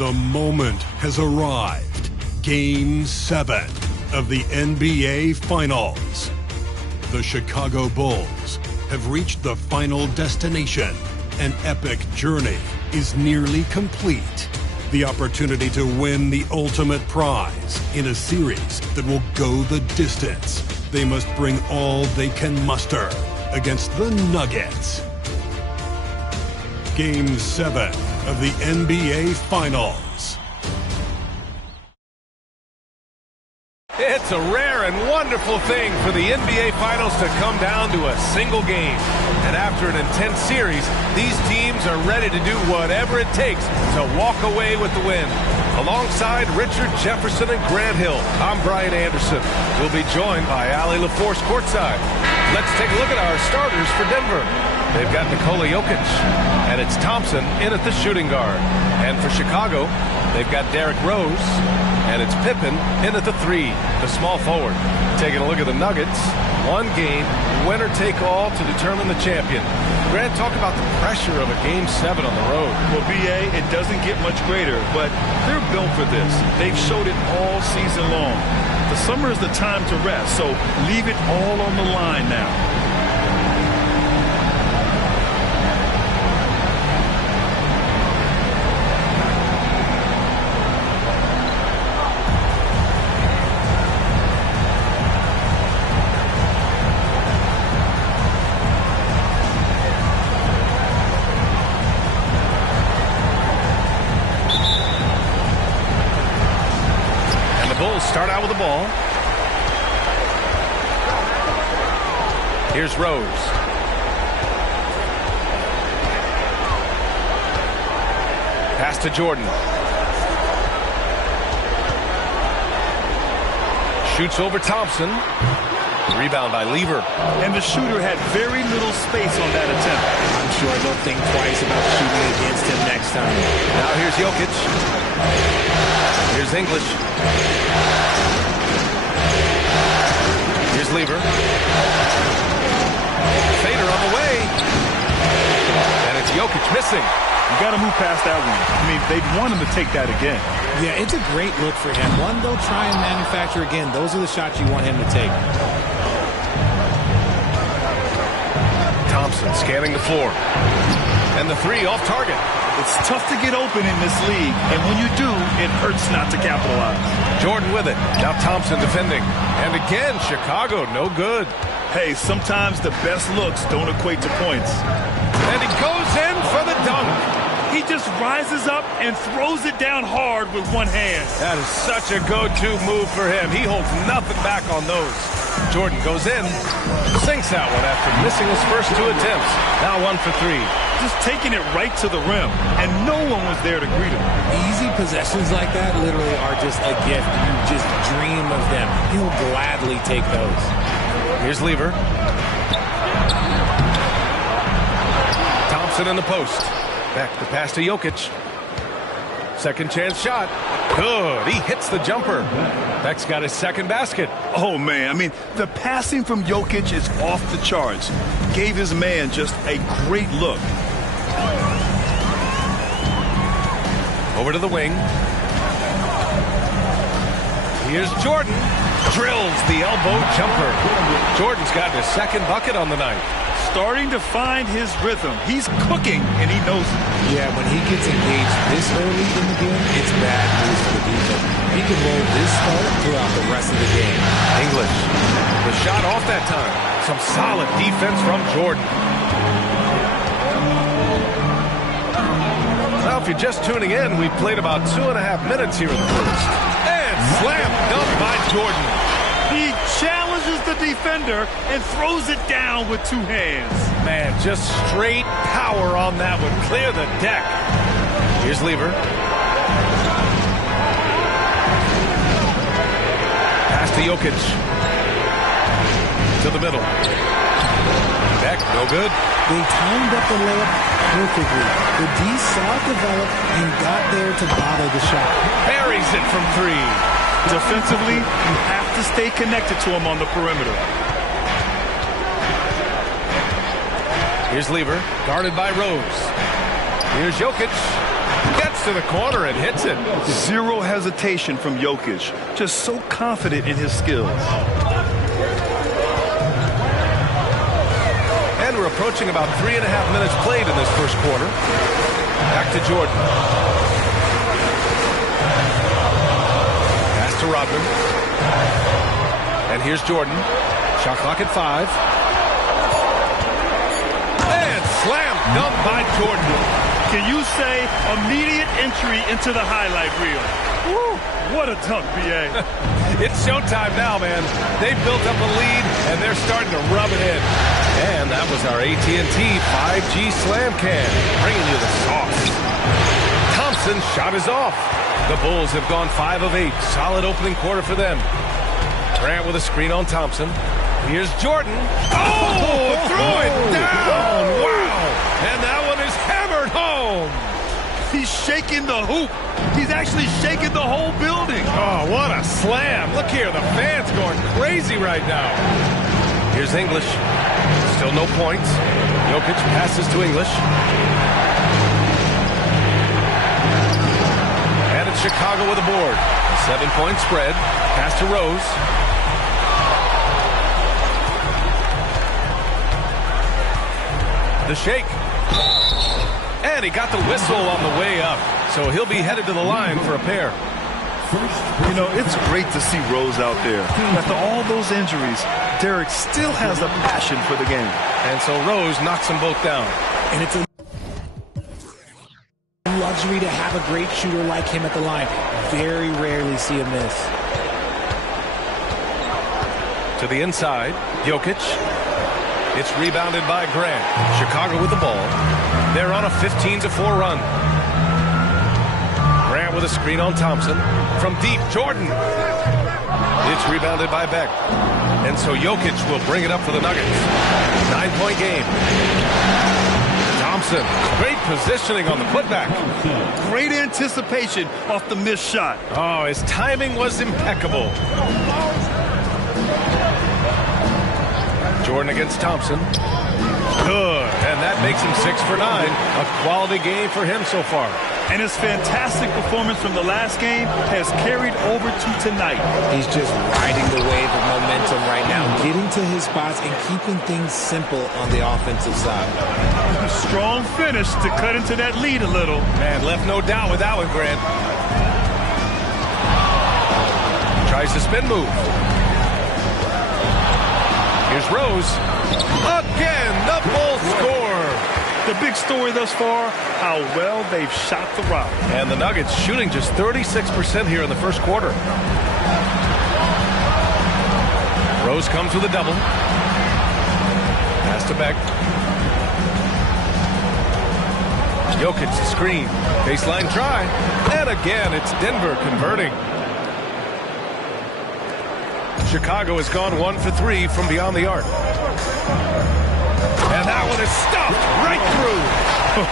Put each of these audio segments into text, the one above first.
The moment has arrived. Game 7 of the NBA Finals. The Chicago Bulls have reached the final destination. An epic journey is nearly complete. The opportunity to win the ultimate prize in a series that will go the distance. They must bring all they can muster against the Nuggets. Game 7 of the NBA Finals. It's a rare and wonderful thing for the NBA Finals to come down to a single game. And after an intense series, these teams are ready to do whatever it takes to walk away with the win. Alongside Richard Jefferson and Grant Hill, I'm Brian Anderson. We'll be joined by Allie LaForce courtside. Let's take a look at our starters for Denver. They've got Nikola Jokic, and it's Thompson in at the shooting guard. And for Chicago, they've got Derrick Rose, and it's Pippen in at the 3, the small forward. Taking a look at the Nuggets, one game, winner take all to determine the champion. Grant, talk about the pressure of a Game 7 on the road. Well, B.A., it doesn't get much greater, but they're built for this. They've showed it all season long. The summer is the time to rest, so leave it all on the line now. Start out with the ball. Here's Rose. Pass to Jordan. Shoots over Thompson. Rebound by Lever. And the shooter had very little space on that attempt. I'm sure they'll think twice about shooting against him next time. Now here's Jokic. Here's English. Here's Lever. Fader on the way. And it's Jokic missing. You got to move past that one. I mean, they'd want him to take that again. Yeah, it's a great look for him. One they'll try and manufacture again. Those are the shots you want him to take. Thompson scanning the floor. And the 3 off target. It's tough to get open in this league, and when you do, it hurts not to capitalize. Jordan with it. Now Thompson defending. And again, Chicago, no good. Hey, sometimes the best looks don't equate to points. And he goes in for the dunk. He just rises up and throws it down hard with one hand. That is such a go-to move for him. He holds nothing back on those. Jordan goes in, sinks that one after missing his first 2 attempts. Now 1 for 3. Just taking it right to the rim, and no one was there to greet him. Easy possessions like that literally are just a gift. You just dream of them. He'll gladly take those. Here's Lever. Thompson in the post. Back the pass to Jokic. Second chance shot. Good. He hits the jumper. Beck's got his second basket. Oh, man. I mean, the passing from Jokic is off the charts. Gave his man just a great look. Over to the wing. Here's Jordan. Drills the elbow jumper. Jordan's got his second bucket on the night. Starting to find his rhythm. He's cooking, and he knows it. Yeah, when he gets engaged this early in the game, it's bad news for the defense. He can roll this start throughout the rest of the game. English. The shot off that time. Some solid defense from Jordan. Well, if you're just tuning in, we've played about 2.5 minutes here in the first. And slam dunk by Jordan. He challenges the defender and throws it down with 2 hands. Man, just straight power on that one. Clear the deck. Here's Lever. Pass to Jokic. To the middle. Beck, no good. They timed up the layup perfectly. The D saw it develop and got there to bother the shot. Buries it from 3. Defensively, you have to stay connected to him on the perimeter. Here's Lever, guarded by Rose. Here's Jokic. Gets looks to the corner and hits it. Zero hesitation from Jokic. Just so confident in his skills. And we're approaching about 3.5 minutes played in this first quarter. Back to Jordan. Pass to Rodman. And here's Jordan. Shot clock at 5. And slam dunk by Jordan. Can you say immediate entry into the highlight reel? Woo, what a dunk, B.A. It's showtime now, man. They've built up a lead, and they're starting to rub it in. And that was our AT&T 5G Slam Can, bringing you the sauce. Thompson's shot is off. The Bulls have gone 5 of 8. Solid opening quarter for them. Grant with a screen on Thompson. Here's Jordan. Oh, threw it down. Wow. And that one is hammered home. He's shaking the hoop. He's actually shaking the whole building. Oh, what a slam. Look here, the fans going crazy right now. Here's English. Still no points. Jokic passes to English. And it's Chicago with a board. A 7-point spread. Pass to Rose. The shake. And he got the whistle on the way up. So he'll be headed to the line for a pair. You know, it's great to see Rose out there. After all those injuries, Derek still has a passion for the game. And so Rose knocks them both down. And it's a luxury to have a great shooter like him at the line. Very rarely see a miss. To the inside, Jokic. It's rebounded by Grant. Chicago with the ball. They're on a 15-4 run. Grant with a screen on Thompson. From deep, Jordan. It's rebounded by Beck. And so Jokic will bring it up for the Nuggets. 9-point game. Thompson, great positioning on the putback. Great anticipation off the missed shot. Oh, his timing was impeccable. Jordan against Thompson. Good. And that makes him 6 for 9. A quality game for him so far. And his fantastic performance from the last game has carried over to tonight. He's just riding the wave of momentum right now, getting to his spots and keeping things simple on the offensive side. A strong finish to cut into that lead a little. Man, left no doubt with that one, Grant. Tries the spin move. Here's Rose. Again, the Bulls score. The big story thus far, how well they've shot the rock. And the Nuggets shooting just 36% here in the first quarter. Rose comes with a double. Pass to Beck. Jokic the screen. Baseline try. And again, it's Denver converting. Chicago has gone 1 for 3 from beyond the arc. And that one is stuffed right through.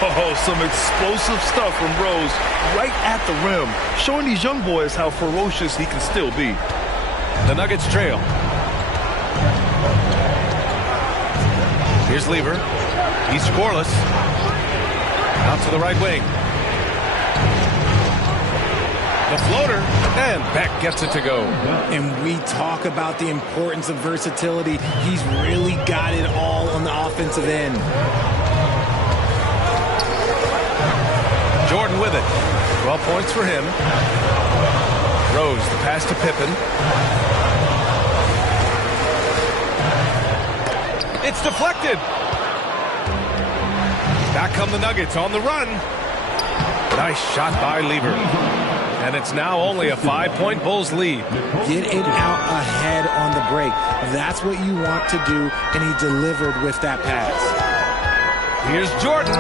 Oh, some explosive stuff from Rose right at the rim, showing these young boys how ferocious he can still be. The Nuggets trail. Here's Lever. He's scoreless. Out to the right wing. The floater, and Beck gets it to go. And we talk about the importance of versatility. He's really got it all on the offensive end. Jordan with it. 12 points for him. Rose, the pass to Pippen. It's deflected. Back come the Nuggets on the run. Nice shot by Lever. And it's now only a 5-point Bulls lead. Get it out ahead on the break. That's what you want to do, and he delivered with that pass. Here's Jordan.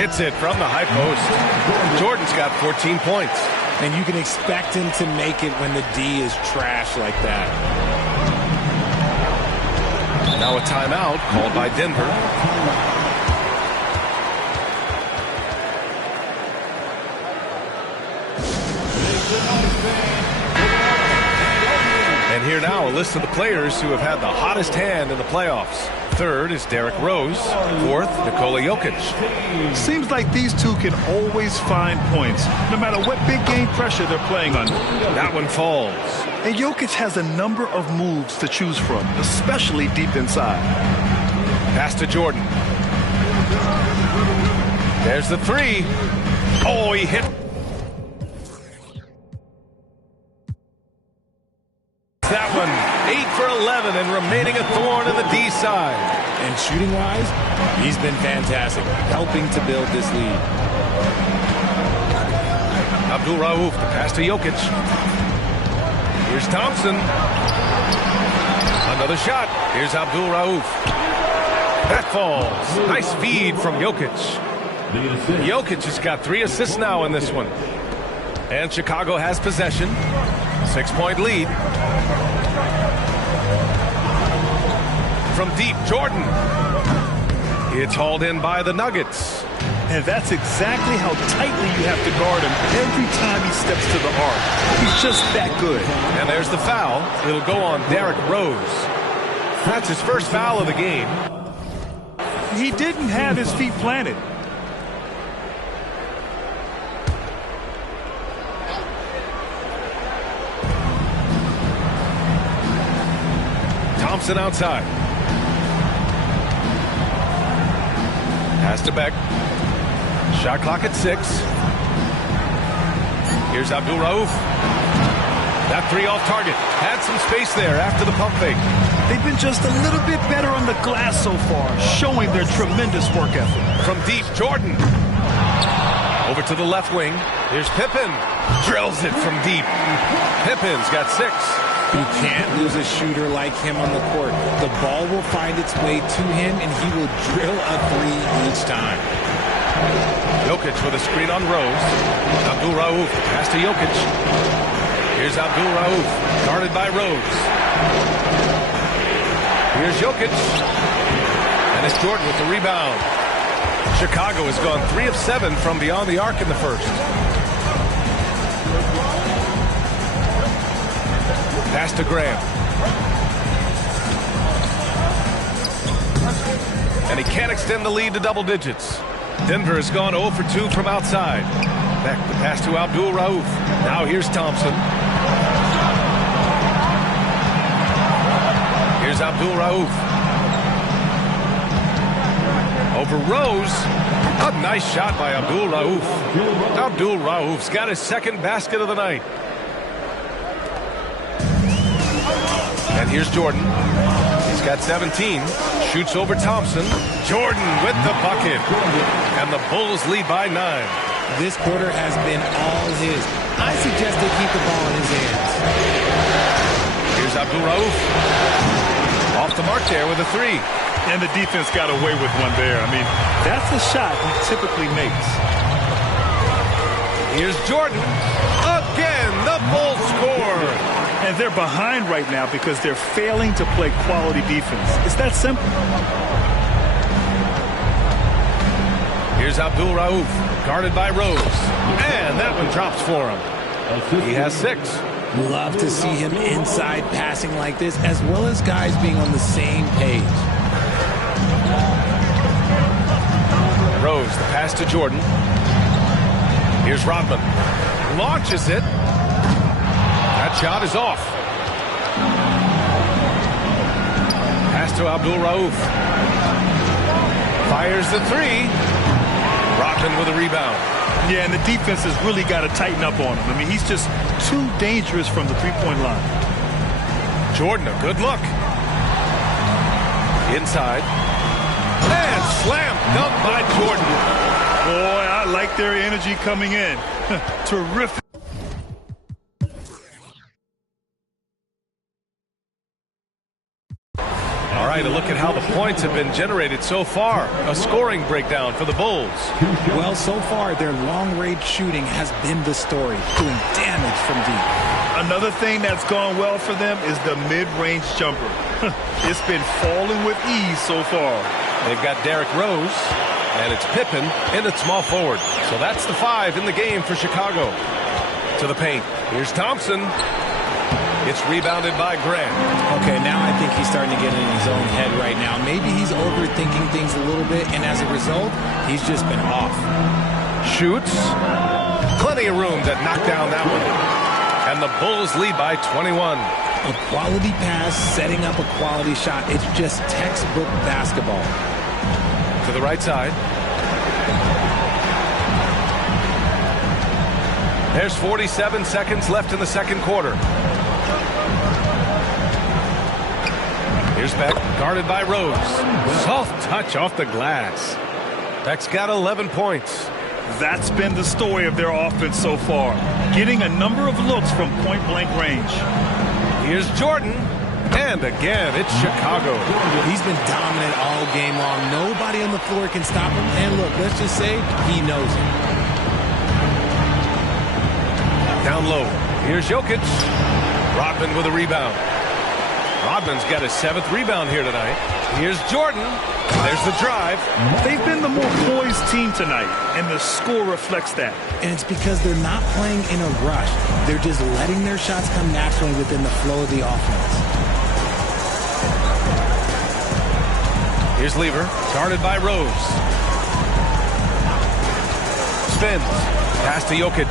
Hits it from the high post. Jordan's got 14 points. And you can expect him to make it when the D is trash like that. Now a timeout called by Denver. And here now a list of the players who have had the hottest hand in the playoffs. third is Derrick Rose. Fourth, Nikola Jokic. Seems like these two can always find points, no matter what big game pressure they're playing under. That one falls. And Jokic has a number of moves to choose from, especially deep inside. Pass to Jordan. There's the three. Oh, he hit. That one, 8 for 11 and remaining a thorn in the D side. And shooting-wise, he's been fantastic, helping to build this lead. Abdul Rauf, the pass to Jokic. Here's Thompson. Another shot. Here's Abdul Rauf. That falls. Nice feed from Jokic. Jokic has got 3 assists now in this one. And Chicago has possession. 6-point lead. From deep, Jordan. It's hauled in by the Nuggets. And that's exactly how tightly you have to guard him every time he steps to the arc. He's just that good. And there's the foul. It'll go on Derrick Rose. That's his first foul of the game. He didn't have his feet planted. Thompson outside. Pass to Beck. Shot clock at 6. Here's Abdul Rauf. That three off target. Had some space there after the pump fake. They've been just a little bit better on the glass so far, showing their tremendous work ethic. From deep, Jordan. Over to the left wing. Here's Pippen. Drills it from deep. Pippin's got 6. You can't lose a shooter like him on the court. The ball will find its way to him, and he will drill a 3 each time. Jokic with a screen on Rose. Abdul Rauf, pass to Jokic. Here's Abdul Rauf, guarded by Rose. Here's Jokic. And it's Jordan with the rebound. Chicago has gone 3 of 7 from beyond the arc in the first. Pass to Graham. And he can't extend the lead to double digits. Denver has gone 0 for 2 from outside. Back the pass to Abdul Rauf. Now here's Thompson. Here's Abdul Rauf. Over Rose. A nice shot by Abdul Rauf. Abdul Rauf's got his second basket of the night. And here's Jordan. He's got 17. Shoots over Thompson. Jordan with the bucket. And the Bulls lead by 9. This quarter has been all his. I suggest they keep the ball in his hands. Here's Abdul Rauf. Off the mark there with a 3. And the defense got away with one there. I mean, that's a shot he typically makes. Here's Jordan. Again, the Bulls score. And they're behind right now because they're failing to play quality defense. It's that simple. Here's Abdul Rauf, guarded by Rose. And that one drops for him. He has 6. Love to see him inside passing like this, as well as guys being on the same page. Rose, the pass to Jordan. Here's Rodman. Launches it. That shot is off. Pass to Abdul Rauf. Fires the 3. Rodman with a rebound. Yeah, and the defense has really got to tighten up on him. I mean, he's just too dangerous from the three-point line. Jordan, a good look. Inside. And slam dunk by Jordan. Boy, I like their energy coming in. Terrific. All right, a look at how the points have been generated so far. A scoring breakdown for the Bulls. Well, so far, their long-range shooting has been the story, doing damage from deep. Another thing that's gone well for them is the mid-range jumper. It's been falling with ease so far. They've got Derrick Rose, and it's Pippen in at small forward. So that's the 5 in the game for Chicago. To the paint. Here's Thompson. It's rebounded by Grant. Okay, now I think he's starting to get in his own head right now. Maybe he's overthinking things a little bit, and as a result, he's just been off. Shoots. Plenty of room to knock down that one. And the Bulls lead by 21. A quality pass, setting up a quality shot. It's just textbook basketball. To the right side. There's 47 seconds left in the second quarter. Here's Beck, guarded by Rose. Soft touch off the glass. Beck's got 11 points. That's been the story of their offense so far. Getting a number of looks from point-blank range. Here's Jordan. And again, it's Chicago. He's been dominant all game long. Nobody on the floor can stop him. And look, let's just say he knows it. Down low. Here's Jokic. Rodman with a rebound. Rodman's got his 7th rebound here tonight. Here's Jordan. There's the drive. They've been the more poised team tonight, and the score reflects that. And it's because they're not playing in a rush. They're just letting their shots come naturally within the flow of the offense. Here's Lever, guarded by Rose. Spins. Pass to Jokic.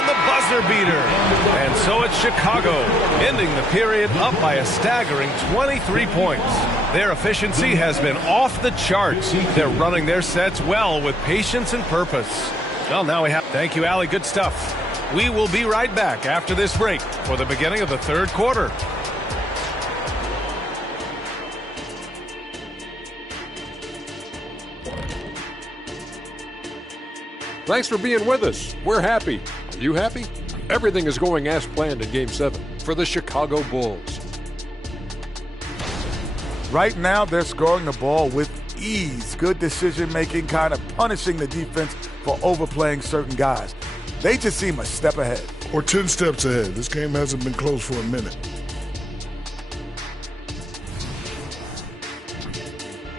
The buzzer beater. And so it's Chicago, ending the period up by a staggering 23 points. Their efficiency has been off the charts. They're running their sets well with patience and purpose. Well, now we have... Thank you, Allie. Good stuff. We will be right back after this break for the beginning of the third quarter. Thanks for being with us. We're happy. Are you happy? Everything is going as planned in Game 7 for the Chicago Bulls. Right now, they're scoring the ball with ease. Good decision-making, kind of punishing the defense for overplaying certain guys. They just seem a step ahead. Or 10 steps ahead. This game hasn't been close for a minute.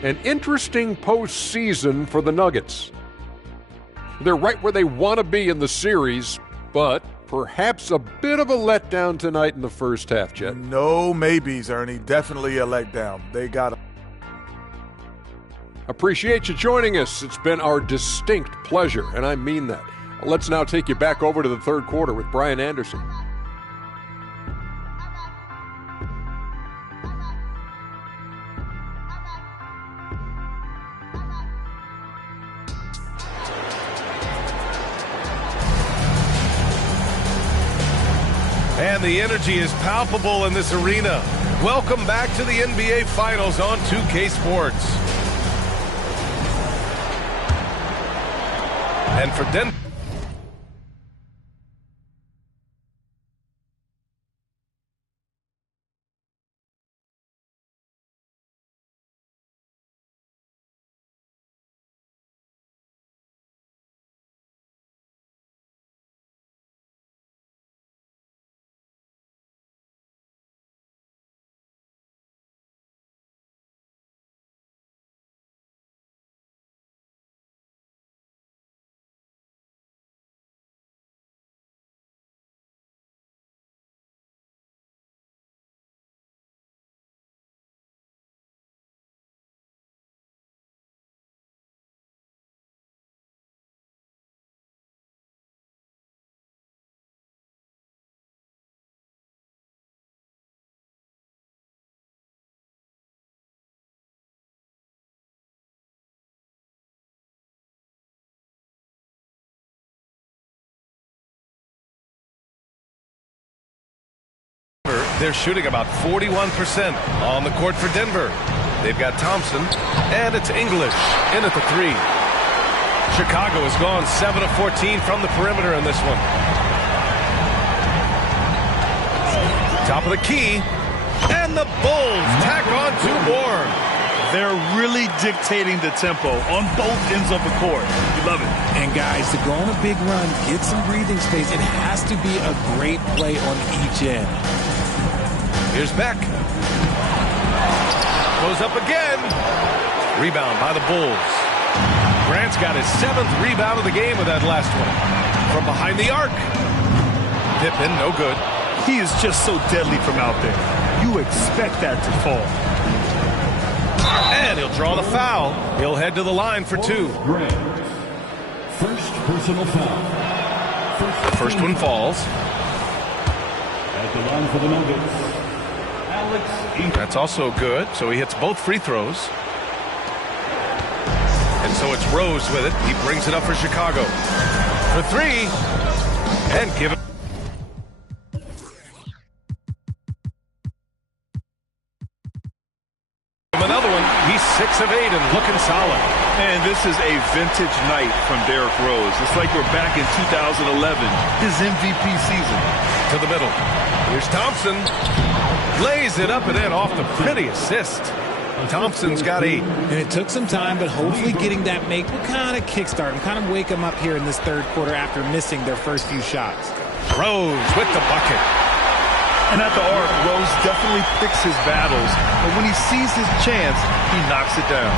An interesting postseason for the Nuggets. They're right where they want to be in the series, but perhaps a bit of a letdown tonight in the first half, Jet. No maybes, Ernie. Definitely a letdown. They got Appreciate you joining us. It's been our distinct pleasure, and I mean that. Let's now take you back over to the third quarter with Brian Anderson. And the energy is palpable in this arena. Welcome back to the NBA Finals on 2K Sports. And for Denver. They're shooting about 41% on the court for Denver. They've got Thompson, and it's English in at the three. Chicago has gone 7 of 14 from the perimeter in this one. Top of the key, and the Bulls tack on 2 more. They're really dictating the tempo on both ends of the court. You love it. And guys, to go on a big run, get some breathing space, it has to be a great play on each end. Here's Beck. Goes up again. Rebound by the Bulls. Grant's got his 7th rebound of the game with that last one. from behind the arc. Pippen, no good. He is just so deadly from out there. You expect that to fall. And he'll draw the foul. He'll head to the line for 2. First personal foul. The first one falls. At the line for the Nuggets, Alex Ingram. That's also good. So he hits both free throws. And so it's Rose with it. He brings it up for Chicago. For 3. And give it. Another one. He's 6 of 8 and looking solid. And this is a vintage night from Derrick Rose. It's like we're back in 2011, his MVP season. To the middle. Here's Thompson. Lays it up and in off the pretty assist. Thompson's got 8. And it took some time, but hopefully getting that make will kind of kickstart and kind of wake them up here in this third quarter after missing their first few shots. Rose with the bucket. And at the arc, Rose definitely picks his battles, but when he sees his chance, he knocks it down.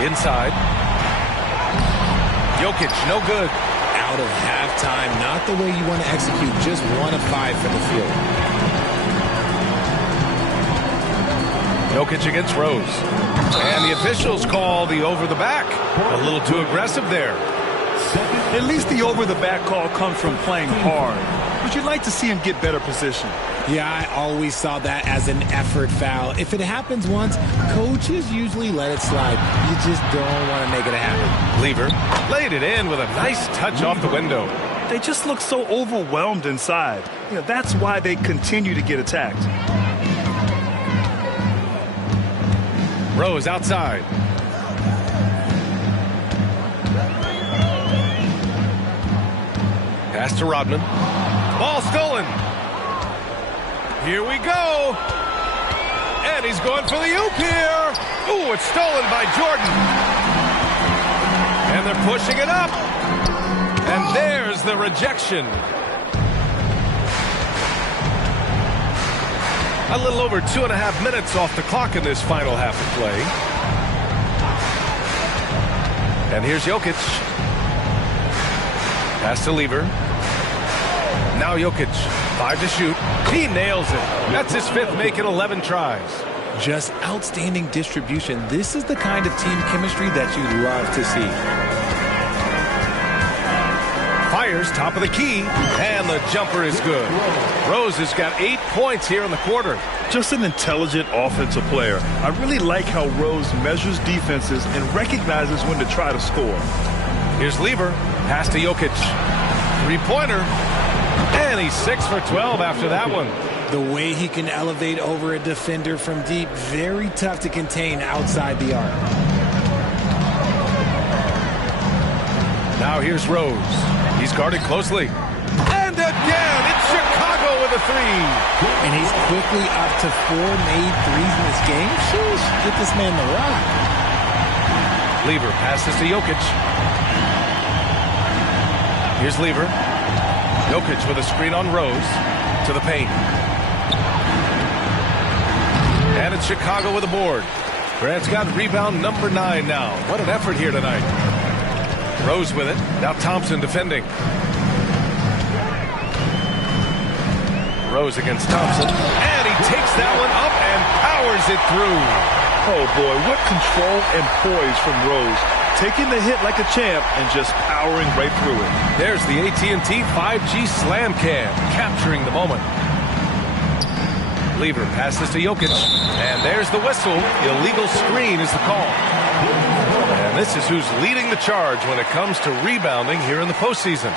Inside. Jokic, no good. Out of halftime, not the way you want to execute, just 1 of 5 from the field. Jokic against Rose. And the officials call the over the back. A little too aggressive there. At least the over-the-back call comes from playing hard. But you'd like to see him get better position. Yeah, I always saw that as an effort foul. If it happens once, coaches usually let it slide. You just don't want to make it happen. Lever laid it in with a nice touch off the window. They just look so overwhelmed inside. You know, that's why they continue to get attacked. Rose outside. Pass to Rodman. Ball stolen. Here we go. And he's going for the oop here. Ooh, it's stolen by Jordan. And they're pushing it up. And there's the rejection. A little over 2.5 minutes off the clock in this final half of play. And here's Jokic. Pass to Lever. Now Jokic, 5 to shoot. He nails it. That's his 5th make in 11 tries. Just outstanding distribution. This is the kind of team chemistry that you love to see. Fires, top of the key, and the jumper is good. Rose has got 8 points here in the quarter. Just an intelligent offensive player. I really like how Rose measures defenses and recognizes when to try to score. Here's Lever. Pass to Jokic. 3-pointer. And he's 6 for 12 after that one. The way he can elevate over a defender from deep, very tough to contain outside the arc. Now here's Rose. He's guarded closely. And again, it's Chicago with a 3. And he's quickly up to 4 made threes in this game. Sheesh, get this man the rock. Lever passes to Jokic. Here's Lever. Jokic with a screen on Rose to the paint. And it's Chicago with a board. Grant's got rebound number 9 now. What an effort here tonight. Rose with it. Now Thompson defending. Rose against Thompson. And he takes that one up and powers it through. Oh, boy, what control and poise from Rose. Taking the hit like a champ and just powering right through it. There's the AT&T 5G Slam Cam, capturing the moment. Lever passes to Jokic, and there's the whistle. Illegal screen is the call. And this is who's leading the charge when it comes to rebounding here in the postseason.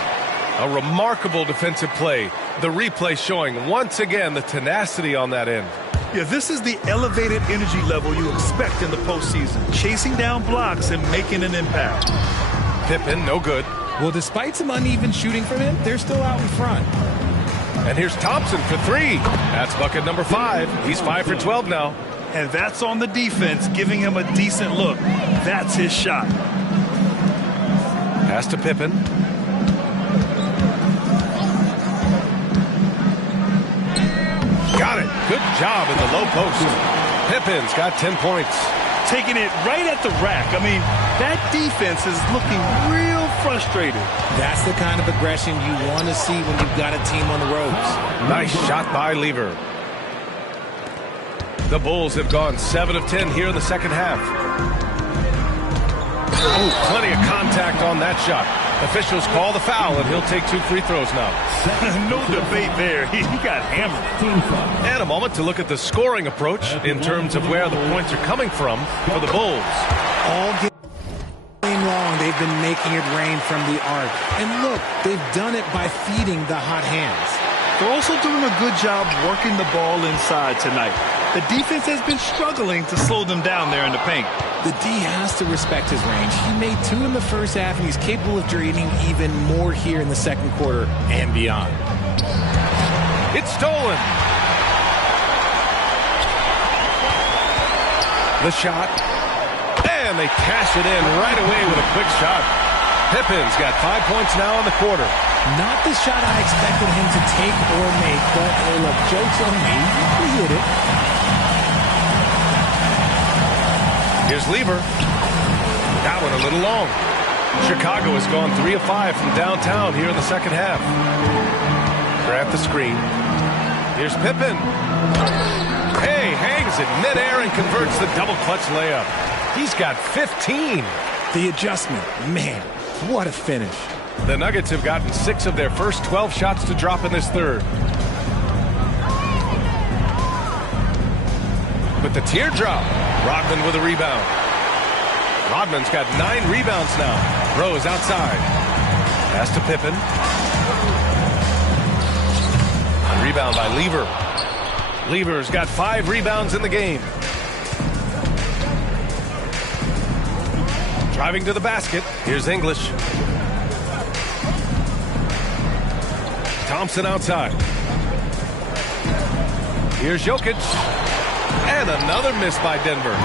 A remarkable defensive play. The replay showing once again the tenacity on that end. Yeah, this is the elevated energy level you expect in the postseason. Chasing down blocks and making an impact. Pippen, no good. Well, despite some uneven shooting from him, they're still out in front. And here's Thompson for 3. That's bucket number 5. He's 5 for 12 now. And that's on the defense, giving him a decent look. That's his shot. Pass to Pippen. Got it. Good job in the low post. Pippen's got 10 points. Taking it right at the rack. I mean, that defense is looking real frustrated. That's the kind of aggression you want to see when you've got a team on the ropes. Nice shot by Lever. The Bulls have gone 7 of 10 here in the second half. Oh, plenty of contact on that shot. Officials call the foul, and he'll take 2 free throws now. No debate there. He got hammered. And a moment to look at the scoring approach in terms of where the points are coming from for the Bulls. All game long, they've been making it rain from the arc. And look, they've done it by feeding the hot hands. They're also doing a good job working the ball inside tonight. The defense has been struggling to slow them down there in the paint. The D has to respect his range. He made 2 in the first half, and he's capable of draining even more here in the second quarter and beyond. It's stolen. The shot. And they cash it in right away with a quick shot. Pippen's got 5 points now in the quarter. Not the shot I expected him to take or make, but hey, look, joke's on me. He hit it. Here's Lever. That one a little long. Chicago has gone 3 of 5 from downtown here in the second half. Grab the screen. Here's Pippen. Hey, hangs it midair and converts the double clutch layup. He's got 15. The adjustment, man, what a finish. The Nuggets have gotten 6 of their first 12 shots to drop in this third. With the teardrop, Rodman with a rebound. Rodman's got 9 rebounds now. Rose outside. Pass to Pippen. A rebound by Lever. Lever's got 5 rebounds in the game. Driving to the basket. Here's English. Thompson outside. Here's Jokic. And another miss by Denver.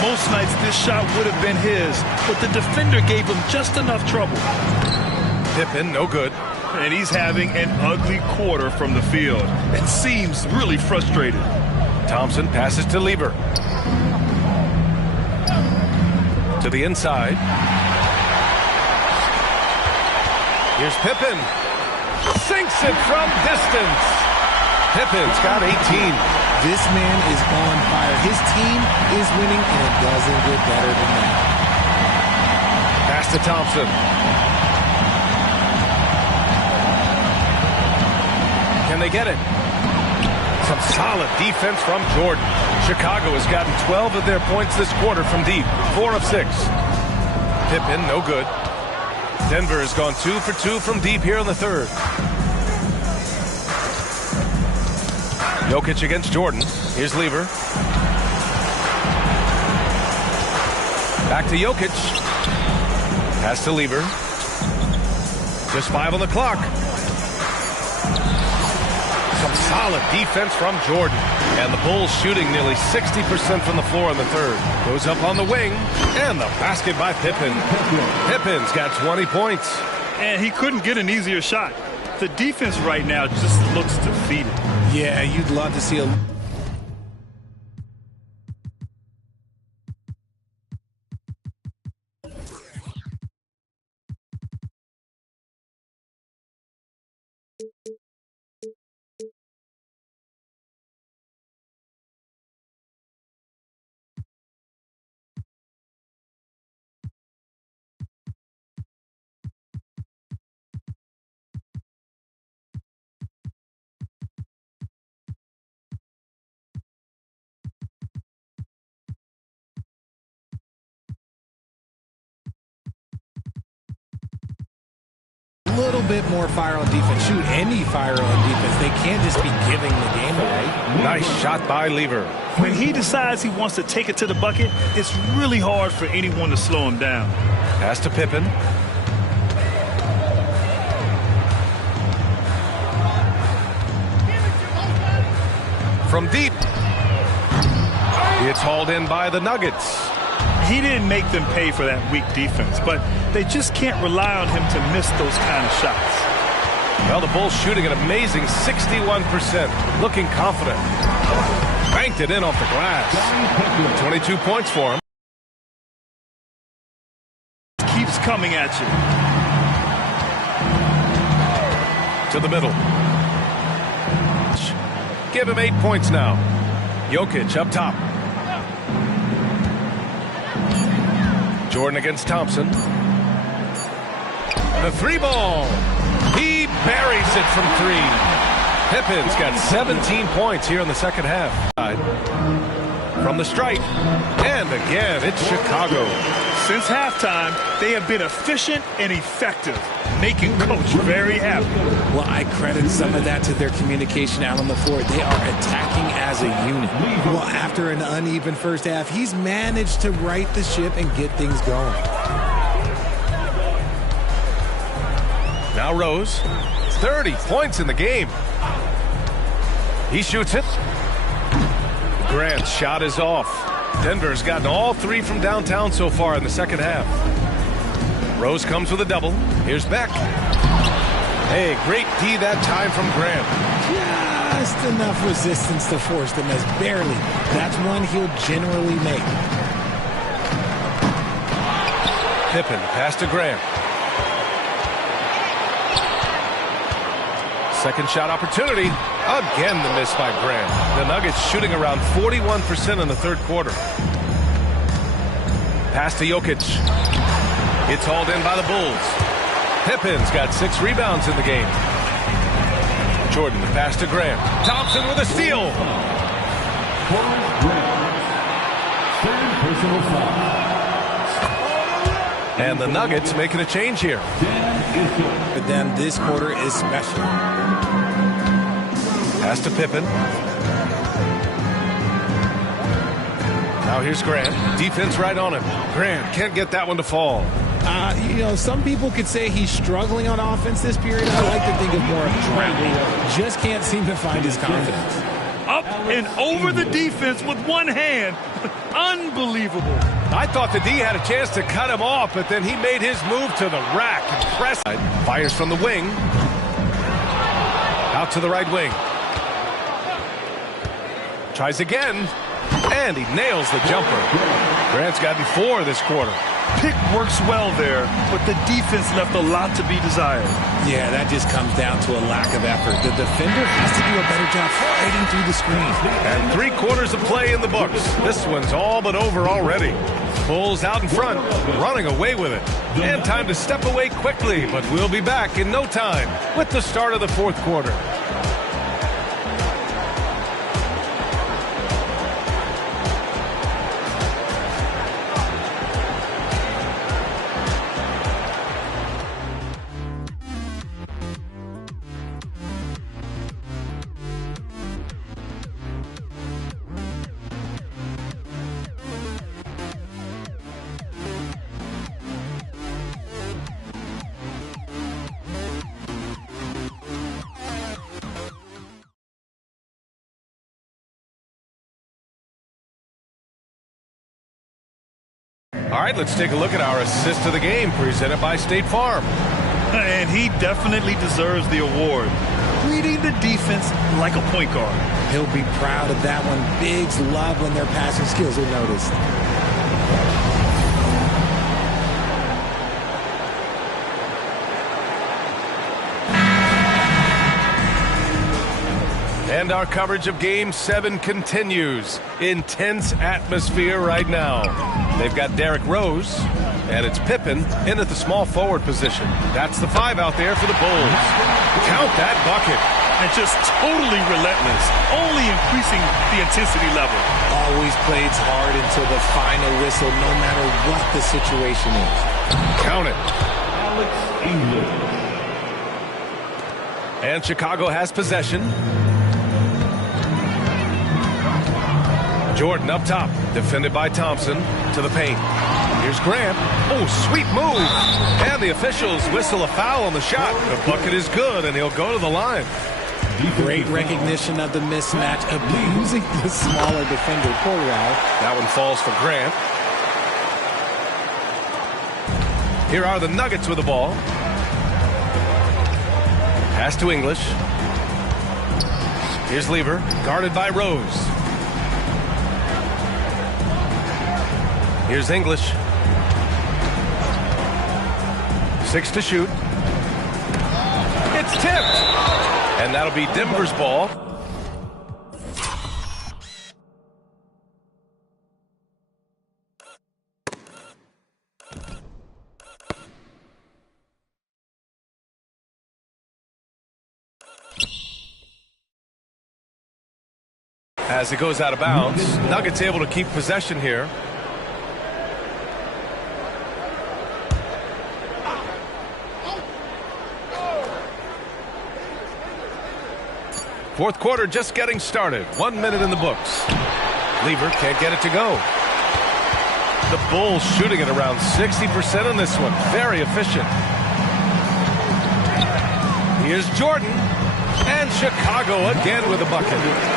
Most nights this shot would have been his, but the defender gave him just enough trouble. Pippen, no good. And he's having an ugly quarter from the field. It seems really frustrated. Thompson passes to Lever. To the inside. Here's Pippen. Sinks it from distance. Pippen's got 18. This man is on fire. His team is winning, and it doesn't get better than that. Pass to Thompson. Can they get it? Some solid defense from Jordan. Chicago has gotten 12 of their points this quarter from deep. 4 of 6. Pippen, no good. Denver has gone 2 for 2 from deep here in the third. Jokic against Jordan. Here's Lever. Back to Jokic. Pass to Lever. Just 5 on the clock. Some solid defense from Jordan. And the Bulls shooting nearly 60% from the floor in the third. Goes up on the wing. And the basket by Pippen. Pippen's got 20 points. And he couldn't get an easier shot. The defense right now just looks defeated. Yeah, you'd love to see a... little bit more fire on defense. Shoot, any fire on defense. They can't just be giving the game away. Nice shot by Lever. When he decides he wants to take it to the bucket, it's really hard for anyone to slow him down. Pass to Pippen. From deep. It's hauled in by the Nuggets. He didn't make them pay for that weak defense, but they just can't rely on him to miss those kind of shots. Well, the Bulls shooting an amazing 61%, looking confident. Banked it in off the glass. 22 points for him. Keeps coming at you. To the middle. Give him 8 points now. Jokic up top. Jordan against Thompson. The 3-ball. He buries it from 3. Pippen's got 17 points here in the second half. From the stripe. And again, it's Chicago. Since halftime, they have been efficient and effective, making Coach very happy. Well, I credit some of that to their communication out on the floor. They are attacking as a unit. Well, after an uneven first half, he's managed to right the ship and get things going. Now Rose, 30 points in the game. He shoots it. Grant's shot is off. Denver's gotten all 3 from downtown so far in the second half. Rose comes with a double. Here's Beck. Hey, great D that time from Grant. Just enough resistance to force the miss. Barely. That's one he'll generally make. Pippen pass to Grant. Second shot opportunity. Again, the miss by Grant. The Nuggets shooting around 41% in the third quarter. Pass to Jokic. It's hauled in by the Bulls. Pippen's got 6 rebounds in the game. Jordan, the pass to Grant. Thompson with a steal. And the Nuggets making a change here. For them, this quarter is special. Pass to Pippen. Now here's Grant. Defense right on him. Grant can't get that one to fall. Some people could say he's struggling on offense this period. I like to think of more of drowning. Just can't seem to find his confidence. Up and over the defense with one hand. Unbelievable. I thought the D had a chance to cut him off, but then he made his move to the rack. Impressive. Fires from the wing. Out to the right wing. Tries again, and he nails the jumper. Grant's gotten 4 this quarter. Pick works well there, but the defense left a lot to be desired. Yeah, that just comes down to a lack of effort. The defender has to do a better job fighting through the screen. And 3 quarters of play in the books. This one's all but over already. Bulls out in front, running away with it. And time to step away quickly, but we'll be back in no time with the start of the fourth quarter. All right, let's take a look at our assist of the game presented by State Farm. And he definitely deserves the award. Reading the defense like a point guard. He'll be proud of that one. Bigs love when their passing skills are noticed. And our coverage of Game 7 continues. Intense atmosphere right now. They've got Derrick Rose, and it's Pippen in at the small forward position. That's the 5 out there for the Bulls. Count that bucket. And just totally relentless, only increasing the intensity level. Always plays hard until the final whistle, no matter what the situation is. Count it. Alex English. And Chicago has possession. Jordan up top, defended by Thompson, to the paint. Here's Grant. Oh, sweet move. And the officials whistle a foul on the shot. The bucket is good, and he'll go to the line. Great recognition of the mismatch, abusing the smaller defender, Corral. That one falls for Grant. Here are the Nuggets with the ball. Pass to English. Here's Lever, guarded by Rose. Here's English. 6 to shoot. It's It's tipped. And that'll be Denver's ball. As it goes out of bounds, Nuggets able to keep possession here. Fourth quarter just getting started. 1 minute in the books. Lever can't get it to go. The Bulls shooting at around 60% on this one. Very efficient. Here's Jordan. And Chicago again with a bucket.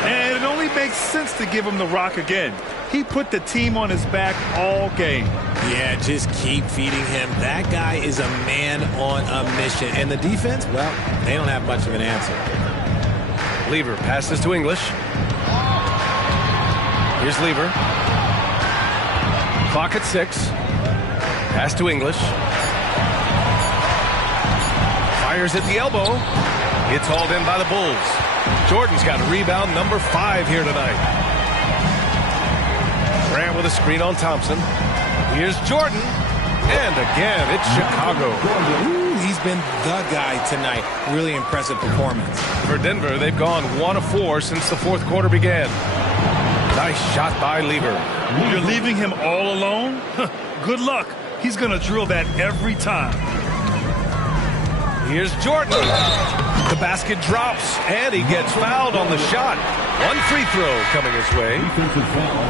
And it only makes sense to give him the rock again. He put the team on his back all game. Yeah, just keep feeding him. That guy is a man on a mission. And the defense, well, they don't have much of an answer. Lever passes to English. Here's Lever. Clock at 6. Pass to English. Fires at the elbow. It's hauled in by the Bulls. Jordan's got rebound number 5 here tonight. Grant with a screen on Thompson. Here's Jordan. And again, it's Chicago. Ooh, he's been the guy tonight. Really impressive performance. For Denver, they've gone 1 of 4 since the fourth quarter began. Nice shot by Lever. You're leaving him all alone? Good luck. He's going to drill that every time. Here's Jordan. The basket drops, and he gets fouled on the shot. One free throw coming his way.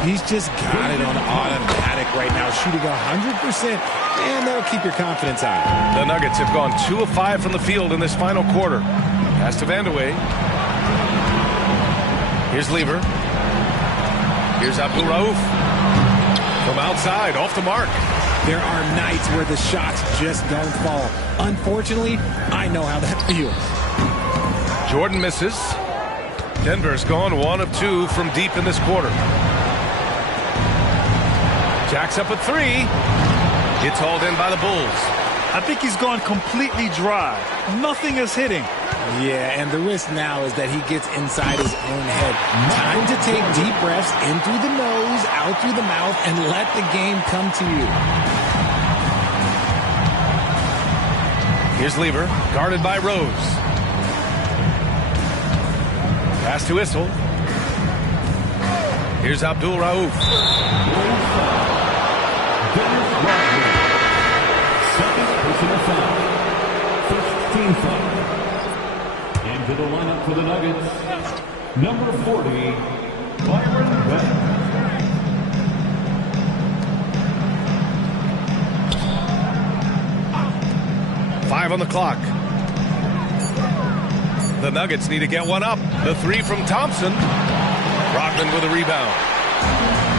He's just got it on automatic right now, shooting 100%, and that'll keep your confidence high. The Nuggets have gone 2 of 5 from the field in this final quarter. Pass to Vandeweghe. Here's Lever. Here's Abdul Rauf. From outside, off the mark. There are nights where the shots just don't fall. Unfortunately, I know how that feels. Jordan misses. Denver's gone 1 of 2 from deep in this quarter. Jacks up at 3. It's hauled in by the Bulls. I think he's gone completely dry. Nothing is hitting. Yeah, and the risk now is that he gets inside his own head. Time to take deep breaths in through the nose, out through the mouth, and let the game come to you. Here's Lever, guarded by Rose. Pass to Issel. Here's Abdul Rauf. Second personal foul. First team foul. Into the lineup for the Nuggets, number 40, Byron Webb. Five on the clock. The Nuggets need to get one up. The 3 from Thompson. Rodman with a rebound.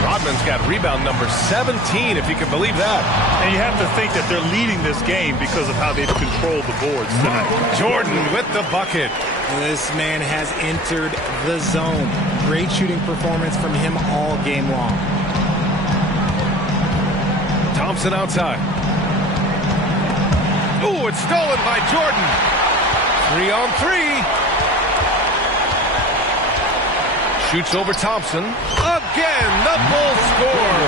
Rodman's got rebound number 17, if you can believe that. And you have to think that they're leading this game because of how they've controlled the boards tonight. Jordan with the bucket. This man has entered the zone. Great shooting performance from him all game long. Thompson outside. Ooh, it's stolen by Jordan. 3 on 3. Shoots over Thompson. Again, the Bulls score.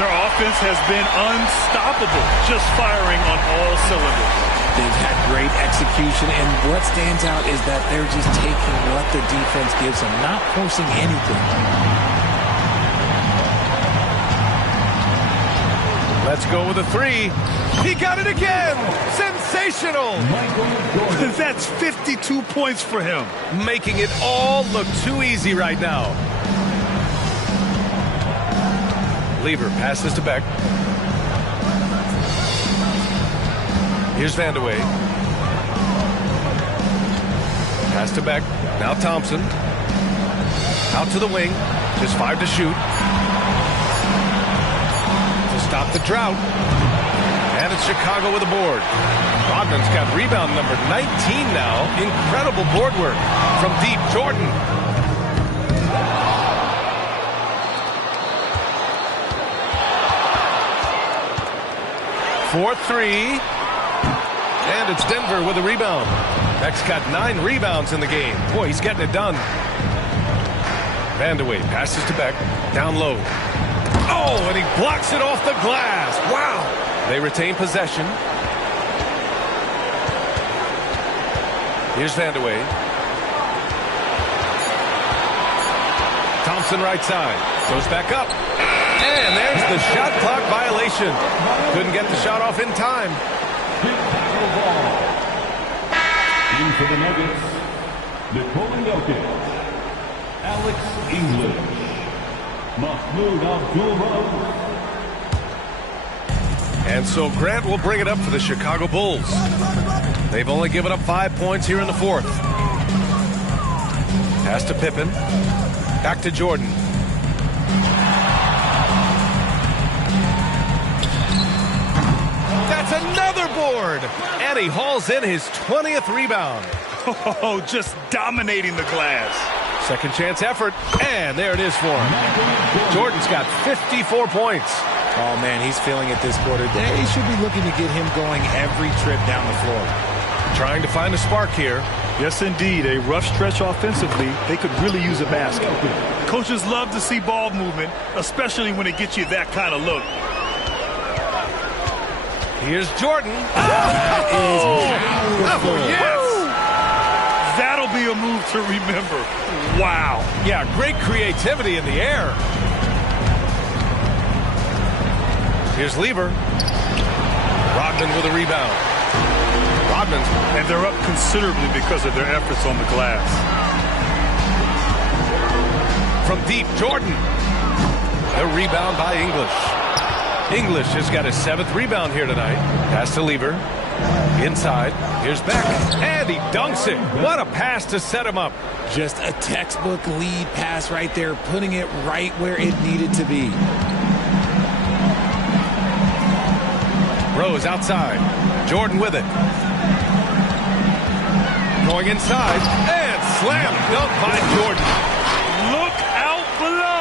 Their offense has been unstoppable, just firing on all cylinders. They've had great execution, and what stands out is that they're just taking what the defense gives them, not forcing anything. Let's go with a 3. He got it again. Sensational. That's 52 points for him. Making it all look too easy right now. Lever passes to Beck. Here's Vandeweghe. Pass to Beck. Now Thompson. Out to the wing. Just 5 to shoot. To stop the drought. And it's Chicago with a board. Rodman's got rebound number 19 now. Incredible board work from deep. Jordan. For 3. And it's Denver with a rebound. Beck's got 9 rebounds in the game. Boy, he's getting it done. Vandeweghe passes to Beck. Down low. Oh, and he blocks it off the glass. Wow. They retain possession. Here's Vandeweghe. Thompson right side. Goes back up. And there's the shot clock violation. Couldn't get the shot off in time. In for the Nuggets, Nikola Jokic, Alex English, Mahmoud Abdul-Razak. And so Grant will bring it up for the Chicago Bulls. They've only given up 5 points here in the fourth. Pass to Pippen. Back to Jordan. That's another board. And he hauls in his 20th rebound. Oh, just dominating the glass. Second chance effort. And there it is for him. Jordan's got 54 points. Oh, man, he's feeling it this quarter. They should be looking to get him going every trip down the floor. Trying to find a spark here. Yes, indeed. A rough stretch offensively. They could really use a basket. Coaches love to see ball movement, especially when it gets you that kind of look. Here's Jordan. Oh, yes! That'll be a move to remember. Wow. Yeah, great creativity in the air. Here's Lever. Rodman with a rebound. Rodman. And they're up considerably because of their efforts on the glass. From deep, Jordan. The rebound by English. English has got his 7th rebound here tonight. Pass to Lever. Inside. Here's Beck. And he dunks it. What a pass to set him up. Just a textbook lead pass right there, putting it right where it needed to be. Rose outside. Jordan with it. Going inside. And slam dunk by Jordan. Look out below.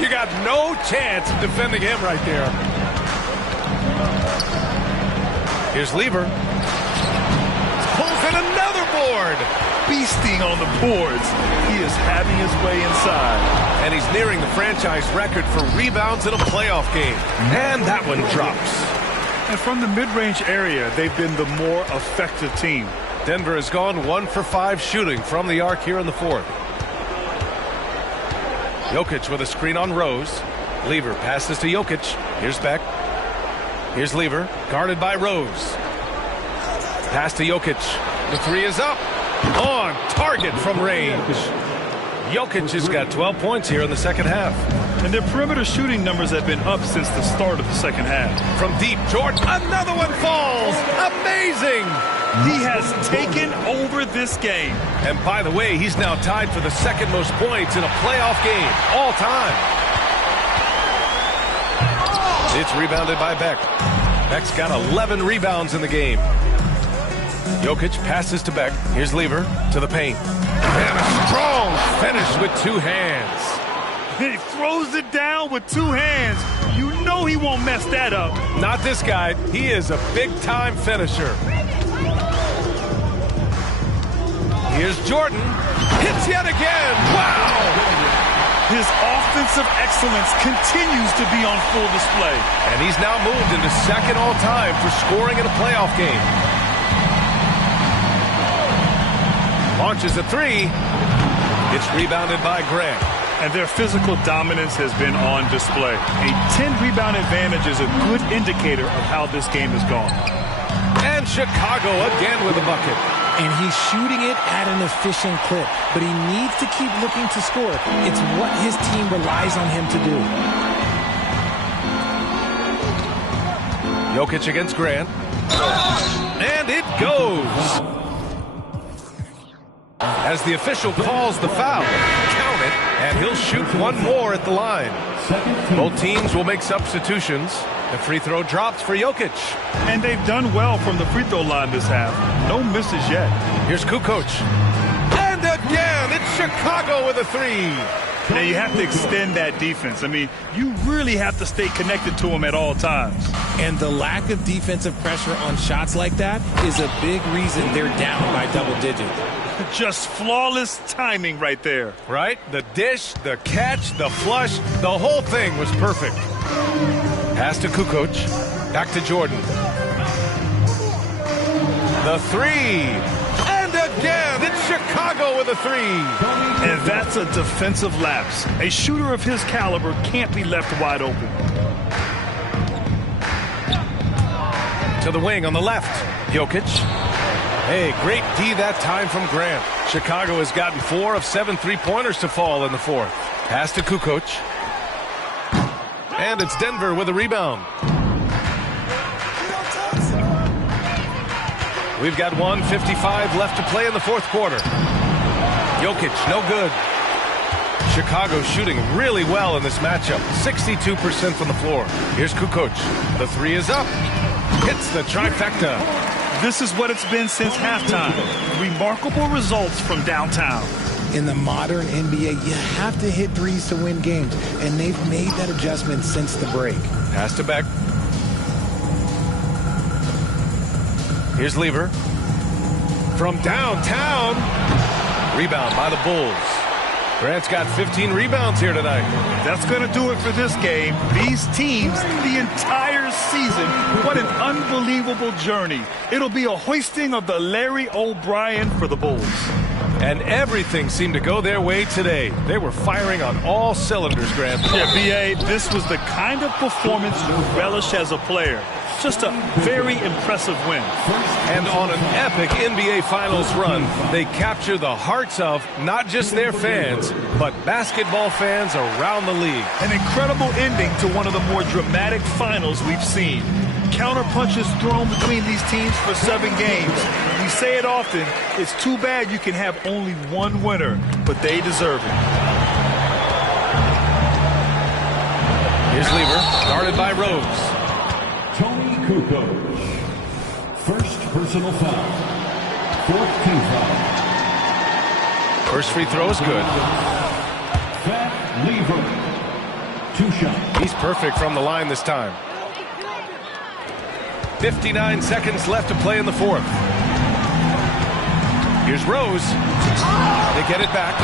You got no chance of defending him right there. Here's Lever. Pulls in another board. Feasting on the boards. He is having his way inside. And he's nearing the franchise record for rebounds in a playoff game. And that one drops. And from the mid-range area, they've been the more effective team. Denver has gone 1 for 5 shooting from the arc here in the fourth. Jokic with a screen on Rose. Lever passes to Jokic. Here's Beck. Here's Lever, guarded by Rose. Pass to Jokic. The 3 is up. On target from range. Jokic has got 12 points here in the second half. And their perimeter shooting numbers have been up since the start of the second half. From deep, Jordan. Another one falls. Amazing. He has taken over this game. And by the way, he's now tied for the second most points in a playoff game all time. It's rebounded by Beck. Beck's got 11 rebounds in the game. Jokic passes to Beck. Here's Lever to the paint. And a strong finish with 2 hands. He throws it down with 2 hands. You know he won't mess that up. Not this guy. He is a big-time finisher. Here's Jordan. Hits yet again. Wow! His offensive excellence continues to be on full display. And he's now moved into second all-time for scoring in a playoff game. Launches a 3. It's rebounded by Grant. And their physical dominance has been on display. A 10-rebound advantage is a good indicator of how this game has gone. And Chicago again with a bucket. And he's shooting it at an efficient clip, but he needs to keep looking to score. It's what his team relies on him to do. Jokic against Grant. And it goes. As the official calls the foul, count it, and he'll shoot one more at the line. Both teams will make substitutions. The free throw drops for Jokic. And they've done well from the free throw line this half. No misses yet. Here's Kukoc. And again, it's Chicago with a 3. Now, you have to extend that defense. I mean, you really have to stay connected to them at all times. And the lack of defensive pressure on shots like that is a big reason they're down by double digits. Just flawless timing right there. Right? The dish, the catch, the flush, the whole thing was perfect. Pass to Kukoc. Back to Jordan. The three. And again, it's Chicago with a three. And that's a defensive lapse. A shooter of his caliber can't be left wide open. To the wing on the left. Jokic. Hey, great D that time from Grant. Chicago has gotten 4 of 7 3-pointers to fall in the fourth. Pass to Kukoc. And it's Denver with a rebound. We've got 1:55 left to play in the fourth quarter. Jokic, no good. Chicago shooting really well in this matchup. 62% from the floor. Here's Kukoc. The three is up. Hits the trifecta. This is what it's been since halftime. Remarkable results from downtown. In the modern NBA, you have to hit threes to win games, and they've made that adjustment since the break. Pass to Beck. Here's Lever. From downtown. Rebound by the Bulls. Grant's got 15 rebounds here tonight. That's going to do it for this game. These teams, the entire season, what an unbelievable journey. It'll be a hoisting of the Larry O'Brien for the Bulls. And everything seemed to go their way today. They were firing on all cylinders, Grant. Yeah, B.A., this was the kind of performance you relish as a player. Just a very impressive win. And on an epic NBA Finals run, they capture the hearts of not just their fans, but basketball fans around the league. An incredible ending to one of the more dramatic finals we've seen. Counter punches thrown between these teams for 7 games. We say it often, it's too bad you can have only one winner, but they deserve it. Here's Lever, guarded by Rose. Tony Kukoc. First personal foul. 4th team foul. First free throw is good. Fat Lever. 2 shots. He's perfect from the line this time. 59 seconds left to play in the fourth. Here's Rose. They get it back.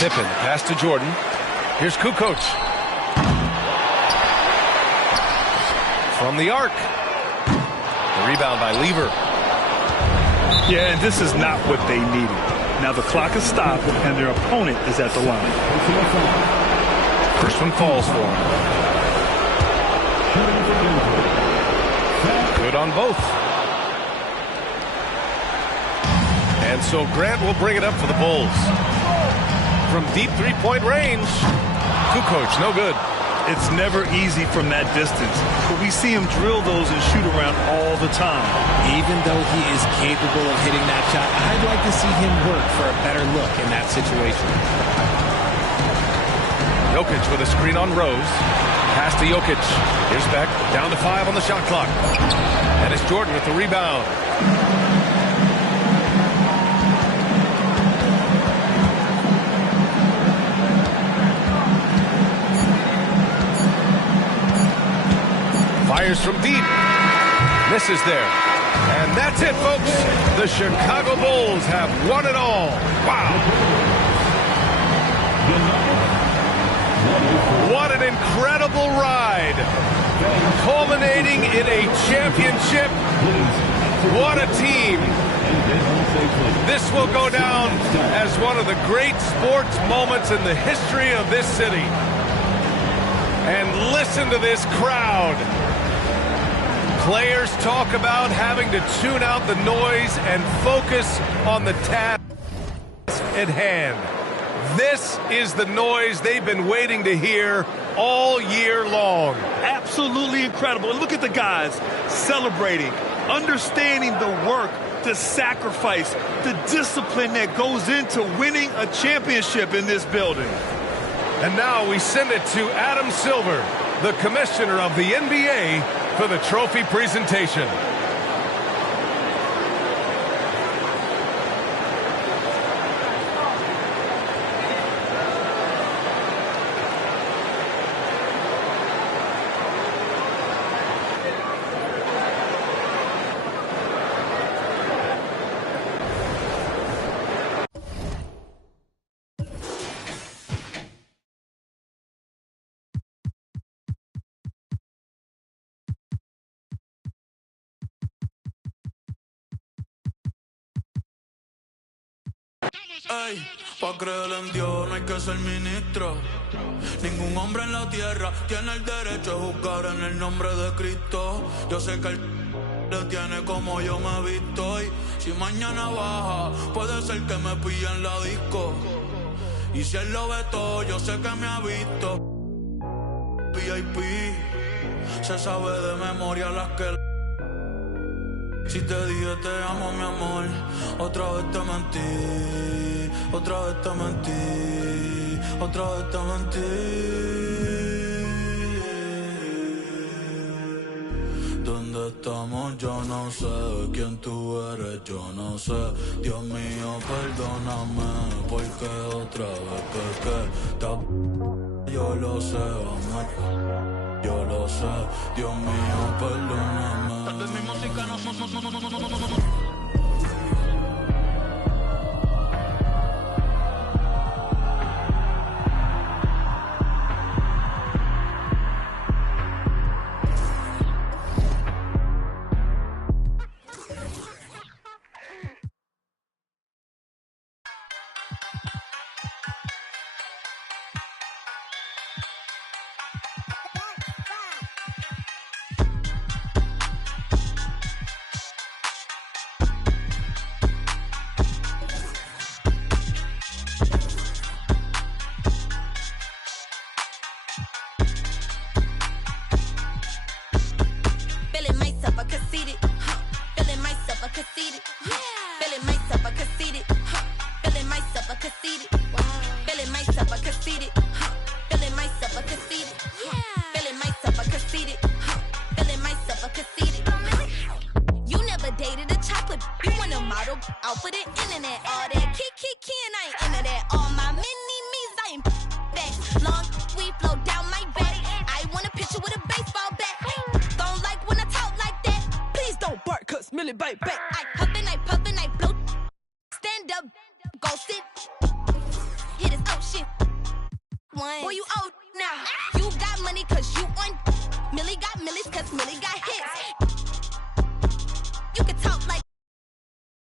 Pippen, pass to Jordan. Here's Kukoc. From the arc. The rebound by Lever. Yeah, and this is not what they needed. Now the clock is stopped, and their opponent is at the line. First one falls for him. Good on both. And so Grant will bring it up for the Bulls. From deep three-point range. Kukoc, no good. It's never easy from that distance, but we see him drill those and shoot around all the time. Even though he is capable of hitting that shot, I'd like to see him work for a better look in that situation. Jokic with a screen on Rose. Pass to Jokic. Here's Beck. Down to 5 on the shot clock. And it's Jordan with the rebound. Fires from deep. Misses there. And that's it, folks. The Chicago Bulls have won it all. Wow. What an incredible ride. Culminating in a championship. What a team. This will go down as one of the great sports moments in the history of this city. And listen to this crowd. Players talk about having to tune out the noise and focus on the task at hand. This is the noise they've been waiting to hear all year long. Absolutely incredible. And look at the guys celebrating, understanding the work, the sacrifice, the discipline that goes into winning a championship in this building. And now we send it to Adam Silver, the commissioner of the NBA, for the trophy presentation. Ey, pa' creer en Dios no hay que ser ministro. Ningún hombre en la tierra tiene el derecho a juzgar en el nombre de Cristo. Yo sé que él le tiene como yo me he visto. Y si mañana baja, puede ser que me pille en la disco. Y si él lo ve todo, yo sé que me ha visto. VIP, se sabe de memoria las que... Si te dije te amo, mi amor, otra vez te mentí, otra vez te mentí, otra vez te mentí. ¿Dónde estamos? Yo no sé. ¿Quién tú eres? Yo no sé. Dios mío, perdóname, porque otra vez pequé. Yo lo sé, amor. Yo lo sé, Dios mío, perdóname. Tal vez mi música no. Out for the internet, all that kiki and I ain't into that. All my mini-me's, I ain't that. Long we flow down my back. I want a picture with a baseball bat. Don't like when I talk like that. Please don't bark, cause Millie bite back. I huffin', I puffin', I blow. Stand up, go sit. Hit his shit. Boy, you old now. You got money cause you on. Millie got millies cause Millie got hits.